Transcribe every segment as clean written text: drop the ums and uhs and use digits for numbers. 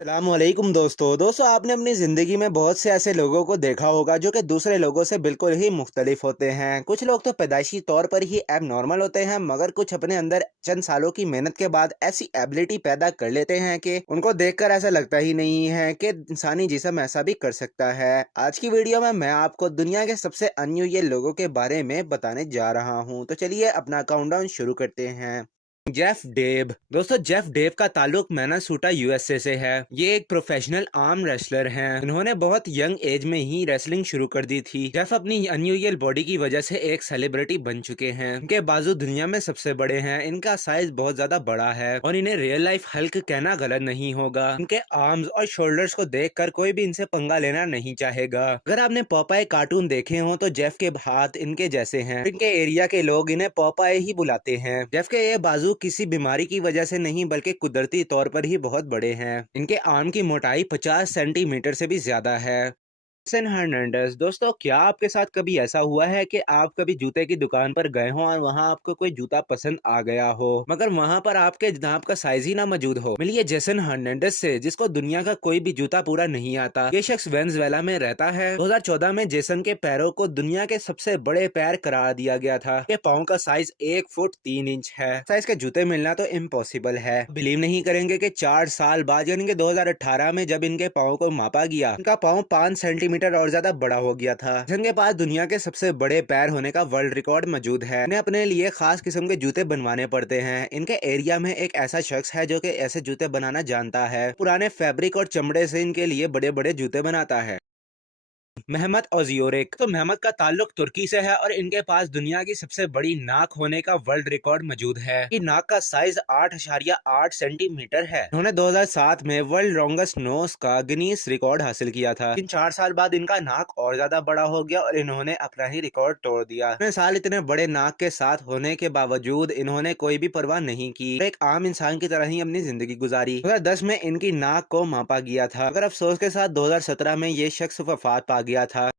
अस्सलामुअलैकुम दोस्तों आपने अपनी ज़िंदगी में बहुत से ऐसे लोगों को देखा होगा जो कि दूसरे लोगों से बिल्कुल ही मुख्तलिफ होते हैं। कुछ लोग तो पैदाइशी तौर पर ही एब नॉर्मल होते हैं, मगर कुछ अपने अंदर चंद सालों की मेहनत के बाद ऐसी एबिलिटी पैदा कर लेते हैं कि उनको देखकर ऐसा लगता ही नहीं है कि इंसानी जिस्म ऐसा भी कर सकता है। आज की वीडियो में मैं आपको दुनिया के सबसे अनयूजुअल लोगों के बारे में बताने जा रहा हूँ, तो चलिए अपना काउंटडाउन शुरू करते हैं। Jeff Dave. दोस्तों, जेफ डेव का ताल्लुक मिनेसोटा यूएसए से है। ये एक प्रोफेशनल आर्म रेसलर हैं। उन्होंने बहुत यंग एज में ही रेसलिंग शुरू कर दी थी। जेफ अपनी अनयूजुअल बॉडी की वजह से एक सेलिब्रिटी बन चुके हैं। इनके बाजू दुनिया में सबसे बड़े हैं। इनका साइज बहुत ज्यादा बड़ा है और इन्हें रियल लाइफ हल्क कहना गलत नहीं होगा। इनके आर्म्स और शोल्डर्स को देखकर कोई भी इनसे पंगा लेना नहीं चाहेगा। अगर आपने पॉपाई कार्टून देखे हो तो जेफ के हाथ इनके जैसे हैं। इनके एरिया के लोग इन्हें पॉपाई ही बुलाते हैं। जेफ के ये बाजू किसी बीमारी की वजह से नहीं बल्कि कुदरती तौर पर ही बहुत बड़े हैं। इनके आर्म की मोटाई 50 सेंटीमीटर से भी ज्यादा है। Jason Hernandez. दोस्तों, क्या आपके साथ कभी ऐसा हुआ है कि आप कभी जूते की दुकान पर गए हो और वहां आपको कोई जूता पसंद आ गया हो, मगर वहां पर आपके नाप का साइज ही ना मौजूद हो? मिलिए जेसन हर्नांडेज से, जिसको दुनिया का कोई भी जूता पूरा नहीं आता। ये शख्स वेनेजुएला में रहता है। 2014 में जेसन के पैरों को दुनिया के सबसे बड़े पैर करार दिया गया था। के पाँव का साइज 1 फुट 3 इंच है। साइज के जूते मिलना तो इम्पॉसिबल है। बिलीव नहीं करेंगे कि 4 साल बाद यानी कि 2018 में जब इनके पाँव को मापा गया, इनका पाँव 5 सेंटीमीटर और ज्यादा बड़ा हो गया था। जिनके पास दुनिया के सबसे बड़े पैर होने का वर्ल्ड रिकॉर्ड मौजूद है। इन्हें अपने लिए खास किस्म के जूते बनवाने पड़ते हैं। इनके एरिया में एक ऐसा शख्स है जो कि ऐसे जूते बनाना जानता है। पुराने फैब्रिक और चमड़े से इनके लिए बड़े बड़े जूते बनाता है। मेहमत ओजियोरिक। तो मेहमत का ताल्लुक तुर्की से है और इनके पास दुनिया की सबसे बड़ी नाक होने का वर्ल्ड रिकॉर्ड मौजूद है। कि नाक का साइज 8.8 सेंटीमीटर है। उन्होंने 2007 में वर्ल्ड लॉन्गेस्ट नोज का गिनीज रिकॉर्ड हासिल किया था। इन 4 साल बाद इनका नाक और ज्यादा बड़ा हो गया और इन्होंने अपना ही रिकॉर्ड तोड़ दिया। इतने साल इतने बड़े नाक के साथ होने के बावजूद इन्होंने कोई भी परवाह नहीं की। एक आम इंसान की तरह ही अपनी जिंदगी गुजारी। 2010 में इनकी नाक को मापा गया था, मगर अफसोस के साथ 2017 में ये शख्स वफात पा गया था।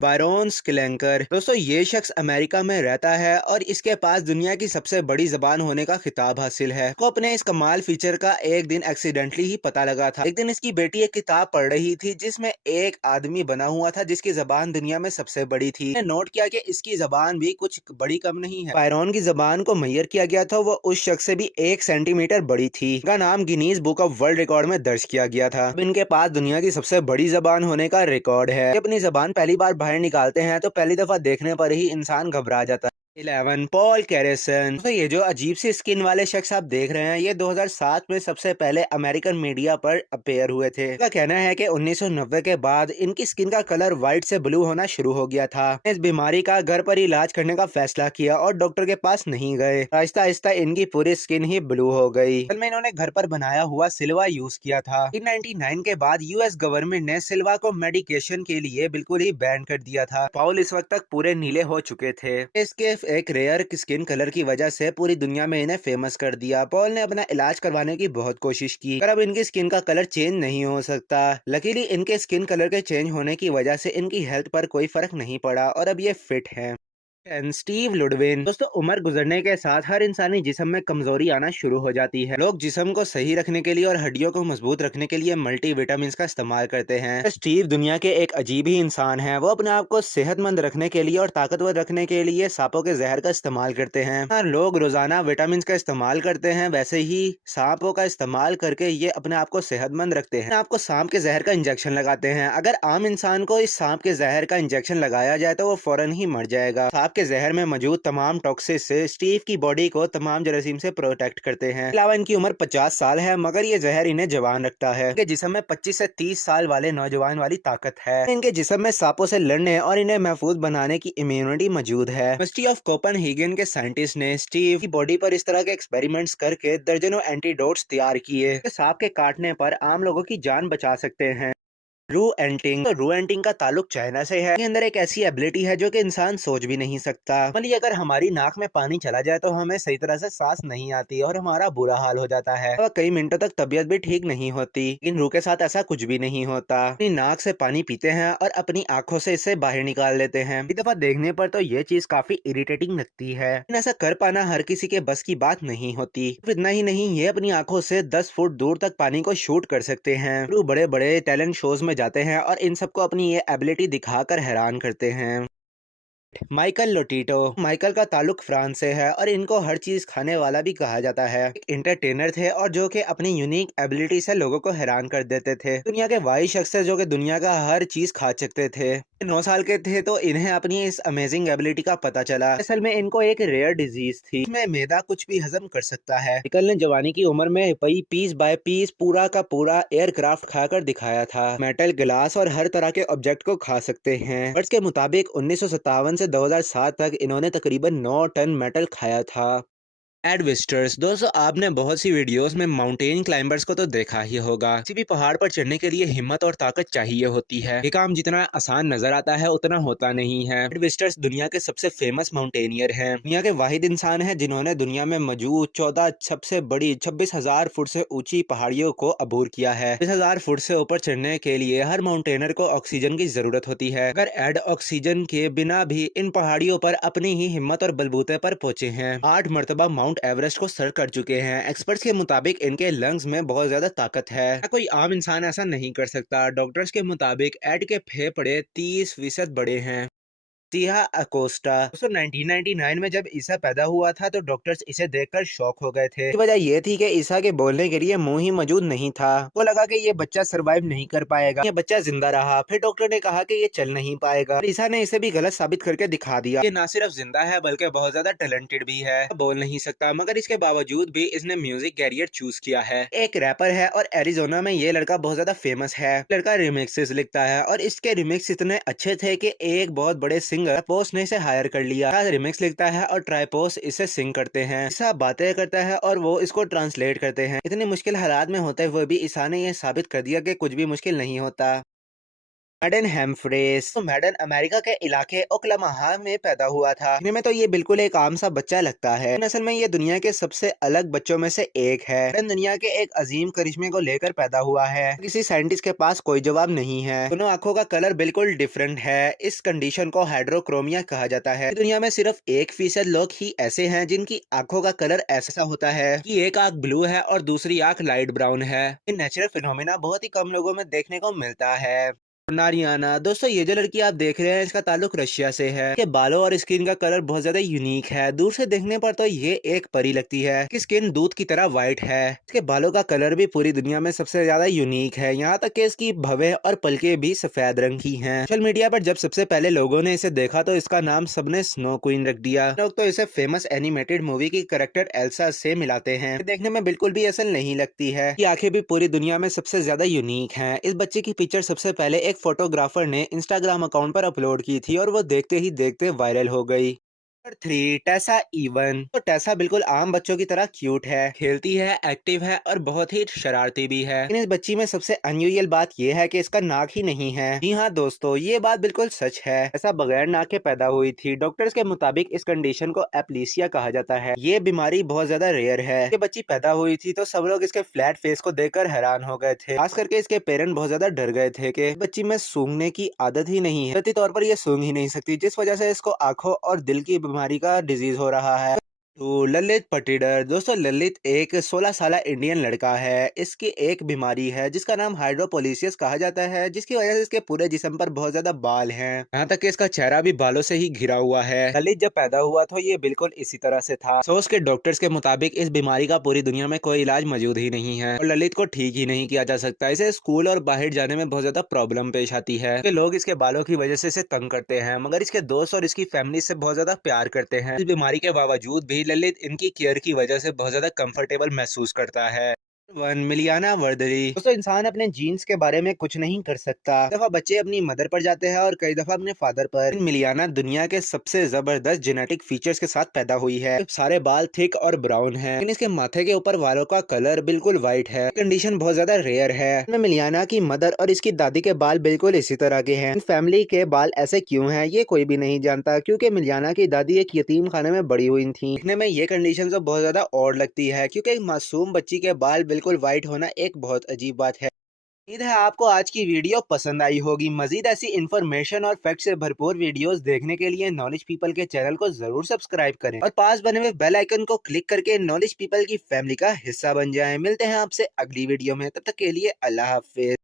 बारोन स्किलेंकर। दोस्तों, ये शख्स अमेरिका में रहता है और इसके पास दुनिया की सबसे बड़ी जबान होने का खिताब हासिल है। को अपने इस कमाल फीचर का एक दिन एक्सीडेंटली ही पता लगा था। एक दिन इसकी बेटी एक किताब पढ़ रही थी जिसमें एक आदमी बना हुआ था जिसकी जबान दुनिया में सबसे बड़ी थी। नोट किया कि इसकी जबान भी कुछ बड़ी कम नहीं है। बायरोन की जबान को मैयर किया गया था, वो उस शख्स से भी 1 सेंटीमीटर बड़ी थी। इनका नाम Guinness book of world record में दर्ज किया गया था। अब इनके पास दुनिया की सबसे बड़ी जबान होने का रिकॉर्ड है। अपनी जबान पहली बार बाहर निकालते हैं तो पहली दफा देखने पर ही इंसान घबरा जाता है। 11 पॉल कैरेसन। तो ये जो अजीब सी स्किन वाले शख्स आप देख रहे हैं, ये 2007 में सबसे पहले अमेरिकन मीडिया पर अपेयर हुए थे। इनका कहना है कि 1990 के बाद इनकी स्किन का कलर व्हाइट से ब्लू होना शुरू हो गया था। इस बीमारी का घर पर इलाज करने का फैसला किया और डॉक्टर के पास नहीं गए। आहिस्ता आहिस्ता इनकी पूरी स्किन ही ब्लू हो गई। असल में इन्होंने घर पर बनाया हुआ सिल्वा यूज किया था। 1999 के बाद यूएस गवर्नमेंट ने सिल्वा को मेडिकेशन के लिए बिल्कुल ही बैन कर दिया था। पॉल इस वक्त तक पूरे नीले हो चुके थे। इसके एक रेयर स्किन कलर की वजह से पूरी दुनिया में इन्हें फेमस कर दिया। पॉल ने अपना इलाज करवाने की बहुत कोशिश की, पर अब इनकी स्किन का कलर चेंज नहीं हो सकता। लकीली इनके स्किन कलर के चेंज होने की वजह से इनकी हेल्थ पर कोई फर्क नहीं पड़ा और अब ये फिट हैं। Steve Ludwin. दोस्तों, उम्र गुजरने के साथ हर इंसानी जिस्म में कमजोरी आना शुरू हो जाती है। लोग जिस्म को सही रखने के लिए और हड्डियों को मजबूत रखने के लिए मल्टी विटामिन का इस्तेमाल करते हैं। स्टीव दुनिया के एक अजीब ही इंसान है। वो अपने आप को सेहतमंद रखने के लिए और ताकतवर रखने के लिए सांपों के जहर का इस्तेमाल करते हैं। हर लोग रोजाना विटामिन का इस्तेमाल करते हैं, वैसे ही सांपों का इस्तेमाल करके ये अपने आप को सेहतमंद रखते हैं। आपको सांप के जहर का इंजेक्शन लगाते हैं। अगर आम इंसान को इस सांप के जहर का इंजेक्शन लगाया जाए तो वो फौरन ही मर जाएगा। सांप के जहर में मौजूद तमाम टॉक्सिस से स्टीव की बॉडी को तमाम जरासीम से प्रोटेक्ट करते हैं। अलावा इनकी उम्र 50 साल है, मगर ये जहर इन्हें जवान रखता है। इनके जिस्म में 25 से 30 साल वाले नौजवान वाली ताकत है। इनके जिस्म में सांपों से लड़ने और इन्हें महफूज बनाने की इम्यूनिटी मौजूद है। यूनिवर्सिटी ऑफ कोपेनहेगन के साइंटिस्ट ने स्टीव की बॉडी पर इस तरह के एक्सपेरिमेंट्स करके दर्जनों एंटीडोट्स तैयार किए। सांप के काटने पर आम लोगों की जान बचा सकते हैं। रू एंटिंग तो रू एंटिंग का ताल्लुक चाइना से है। इसके अंदर एक ऐसी एबिलिटी है जो कि इंसान सोच भी नहीं सकता। मतलब अगर हमारी नाक में पानी चला जाए तो हमें सही तरह से सांस नहीं आती और हमारा बुरा हाल हो जाता है और कई मिनटों तक तबीयत भी ठीक नहीं होती। लेकिन रू के साथ ऐसा कुछ भी नहीं होता। अपनी नाक से पानी पीते हैं और अपनी आंखों से इसे बाहर निकाल लेते हैं। एक दफा देखने पर तो ये चीज काफी इरिटेटिंग लगती है, लेकिन ऐसा कर पाना हर किसी के बस की बात नहीं होती। सिर्फ इतना ही नहीं, ये अपनी आंखों से 10 फुट दूर तक पानी को शूट कर सकते हैं। रू बड़े बड़े टैलेंट शोज में जाते हैं और इन सबको अपनी ये एबिलिटी दिखाकर हैरान करते हैं। माइकल लोटीटो, माइकल का ताल्लुक फ्रांस से है और इनको हर चीज खाने वाला भी कहा जाता है। एक इंटरटेनर थे और जो कि अपनी यूनिक एबिलिटी से लोगों को हैरान कर देते थे। दुनिया के वाई शख्स है जो कि दुनिया का हर चीज खा सकते थे। 9 साल के थे तो इन्हें अपनी इस अमेजिंग एबिलिटी का पता चला। असल में इनको एक रेयर डिजीज थी, इसमें मैदा कुछ भी हजम कर सकता है। माइकल ने जवानी की उम्र में पीस बाय पीस पूरा का पूरा एयरक्राफ्ट खाकर दिखाया था। मेटल, ग्लास और हर तरह के ऑब्जेक्ट को खा सकते हैं। बर्ड्स के मुताबिक 1957 से 2007 तक इन्होंने तकरीबन 9 टन मेटल खाया था। एडवेस्टर्स, दोस्तों आपने बहुत सी वीडियोस में माउंटेन क्लाइंबर्स को तो देखा ही होगा। किसी भी पहाड़ पर चढ़ने के लिए हिम्मत और ताकत चाहिए होती है। ये काम जितना आसान नजर आता है उतना होता नहीं है। एडवेस्टर्स दुनिया के सबसे फेमस माउंटेनियर हैं। दुनिया के वाहिद इंसान हैं जिन्होंने दुनिया में मौजूद 14 सबसे बड़ी 26,000 फुट से ऊंची पहाड़ियों को अबूर किया है। 20,000 फुट से ऊपर चढ़ने के लिए हर माउंटेनर को ऑक्सीजन की जरूरत होती है। अगर एड ऑक्सीजन के बिना भी इन पहाड़ियों पर अपनी ही हिम्मत और बलबूते पर पहुंचे हैं। 8 मरतबा माउंट एवरेस्ट को सर कर चुके हैं। एक्सपर्ट्स के मुताबिक इनके लंग्स में बहुत ज्यादा ताकत है। कोई आम इंसान ऐसा नहीं कर सकता। डॉक्टर्स के मुताबिक एड के फेफड़े 30% बड़े हैं। सिया अकोस्टा, दोस्तों 1999 में जब ईसा पैदा हुआ था तो डॉक्टर्स इसे देखकर शॉक हो गए थे। वजह ये थी कि ईसा के बोलने के लिए मुंह ही मौजूद नहीं था। वो लगा कि ये बच्चा सरवाइव नहीं कर पाएगा। ये बच्चा जिंदा रहा। फिर डॉक्टर ने कहा कि ये चल नहीं पाएगा। ईसा ने इसे भी गलत साबित करके दिखा दिया। ये ना सिर्फ जिंदा है बल्कि बहुत ज्यादा टैलेंटेड भी है। बोल नहीं सकता मगर इसके बावजूद भी इसने म्यूजिक कैरियर चूज किया है। एक रैपर है और एरिजोना में ये लड़का बहुत ज्यादा फेमस है। लड़का रिमिक्सेस लिखता है और इसके रिमिक्स इतने अच्छे थे कि एक बहुत बड़े ट्राइपोस ने इसे हायर कर लिया। रिमिक्स लिखता है और ट्राइपोस इसे सिंग करते हैं। ईसा बातें करता है और वो इसको ट्रांसलेट करते हैं। इतनी मुश्किल हालात में होते हुए भी ईसा ने यह साबित कर दिया कि कुछ भी मुश्किल नहीं होता। मैडन हेम्फ्रेस, तो मैडन अमेरिका के इलाके ओक्लाहोमा में पैदा हुआ था। दिखने में तो ये बिल्कुल एक आम सा बच्चा लगता है, असल में ये दुनिया के सबसे अलग बच्चों में से एक है। मैडन दुनिया के एक अजीम करिश्मे को लेकर पैदा हुआ है। किसी साइंटिस्ट के पास कोई जवाब नहीं है। दोनों आंखों का कलर बिल्कुल डिफरेंट है। इस कंडीशन को हाइड्रोक्रोमिया कहा जाता है। दुनिया में सिर्फ 1% लोग ही ऐसे हैं जिनकी आंखों का कलर ऐसा होता है कि एक आंख ब्लू है और दूसरी आंख लाइट ब्राउन है। ये नेचुरल फिनोमिना बहुत ही कम लोगों में देखने को मिलता है। नारियाना, दोस्तों ये जो लड़की आप देख रहे हैं इसका ताल्लुक रशिया से है। इसके बालों और स्किन का कलर बहुत ज्यादा यूनिक है। दूर से देखने पर तो ये एक परी लगती है। इसकी स्किन दूध की तरह व्हाइट है। इसके बालों का कलर भी पूरी दुनिया में सबसे ज्यादा यूनिक है। यहाँ तक कि इसकी भवें और पलके भी सफेद रंग की हैं। सोशल मीडिया पर जब सबसे पहले लोगों ने इसे देखा तो इसका नाम सबने स्नो क्वीन रख दिया। लोग तो इसे फेमस एनिमेटेड मूवी की कैरेक्टर एल्सा से मिलाते हैं। देखने में बिल्कुल भी असल नहीं लगती है। ये आंखें भी पूरी दुनिया में सबसे ज्यादा यूनिक हैं। इस बच्चे की पिक्चर सबसे पहले एक फोटोग्राफर ने इंस्टाग्राम अकाउंट पर अपलोड की थी और वो देखते ही देखते वायरल हो गई। Number 3, Tesa even. तो टेसा बिल्कुल आम बच्चों की तरह क्यूट है, खेलती है, एक्टिव है और बहुत ही शरारती भी है। लेकिन इस बच्ची में सबसे अनयूजुअल बात यह है कि इसका नाक ही नहीं है। जी हाँ दोस्तों, ये बात बिल्कुल सच है। ऐसा बगैर नाक के पैदा हुई थी। डॉक्टर्स के मुताबिक इस कंडीशन को एप्लीसिया कहा जाता है। ये बीमारी बहुत ज्यादा रेयर है। ये बच्ची पैदा हुई थी तो सब लोग इसके फ्लैट फेस को देखकर हैरान हो गए थे। खास करके इसके पेरेंट बहुत ज्यादा डर गए थे कि बच्ची में सूंघने की आदत ही नहीं है। प्रति तौर पर ये सूंघ ही नहीं सकती, जिस वजह से इसको आंखों और दिल की बीमारी का डिजीज हो रहा है। तो ललित पटीडर, दोस्तों ललित एक 16 साल इंडियन लड़का है। इसकी एक बीमारी है जिसका नाम हाइड्रोपोलिसियस कहा जाता है, जिसकी वजह से इसके पूरे जिस्म पर बहुत ज्यादा बाल हैं। यहाँ तक कि इसका चेहरा भी बालों से ही घिरा हुआ है। ललित जब पैदा हुआ तो ये बिल्कुल इसी तरह से था। सोच के डॉक्टर्स के मुताबिक इस बीमारी का पूरी दुनिया में कोई इलाज मौजूद ही नहीं है और ललित को ठीक ही नहीं किया जा सकता। इसे स्कूल और बाहर जाने में बहुत ज्यादा प्रॉब्लम पेश आती है कि लोग इसके बालों की वजह से इसे तंग करते हैं, मगर इसके दोस्त और इसकी फैमिली से बहुत ज्यादा प्यार करते हैं। इस बीमारी के बावजूद भी ललित इनकी केयर की वजह से बहुत ज्यादा कंफर्टेबल महसूस करता है। वन मिलियाना वर्दरी। दोस्तों इंसान अपने जीन्स के बारे में कुछ नहीं कर सकता। कई दफा बच्चे अपनी मदर पर जाते हैं और कई दफा अपने फादर पर। मिलियाना दुनिया के सबसे जबरदस्त जेनेटिक फीचर्स के साथ पैदा हुई है। सारे बाल थिक और ब्राउन हैं, लेकिन इसके माथे के ऊपर बालों का कलर बिल्कुल व्हाइट है। कंडीशन बहुत ज्यादा रेयर है। मिलियाना की मदर और इसकी दादी के बाल बिल्कुल इसी तरह के हैं। फैमिली के बाल ऐसे क्यों हैं ये कोई भी नहीं जानता, क्योंकि मिलियाना की दादी एक यतीम खाने में बड़ी हुई थी। दिखने में ये कंडीशन तो बहुत ज्यादा और लगती है, क्योंकि एक मासूम बच्ची के बाल बिल्कुल व्हाइट होना एक बहुत अजीब बात है। उम्मीद है आपको आज की वीडियो पसंद आई होगी। मजीद ऐसी इन्फॉर्मेशन और फैक्ट से भरपूर वीडियोस देखने के लिए नॉलेज पीपल के चैनल को जरूर सब्सक्राइब करें और पास बने हुए बेल आइकन को क्लिक करके नॉलेज पीपल की फैमिली का हिस्सा बन जाएं। मिलते हैं आपसे अगली वीडियो में, तब तक के लिए अल्लाह हाफिज।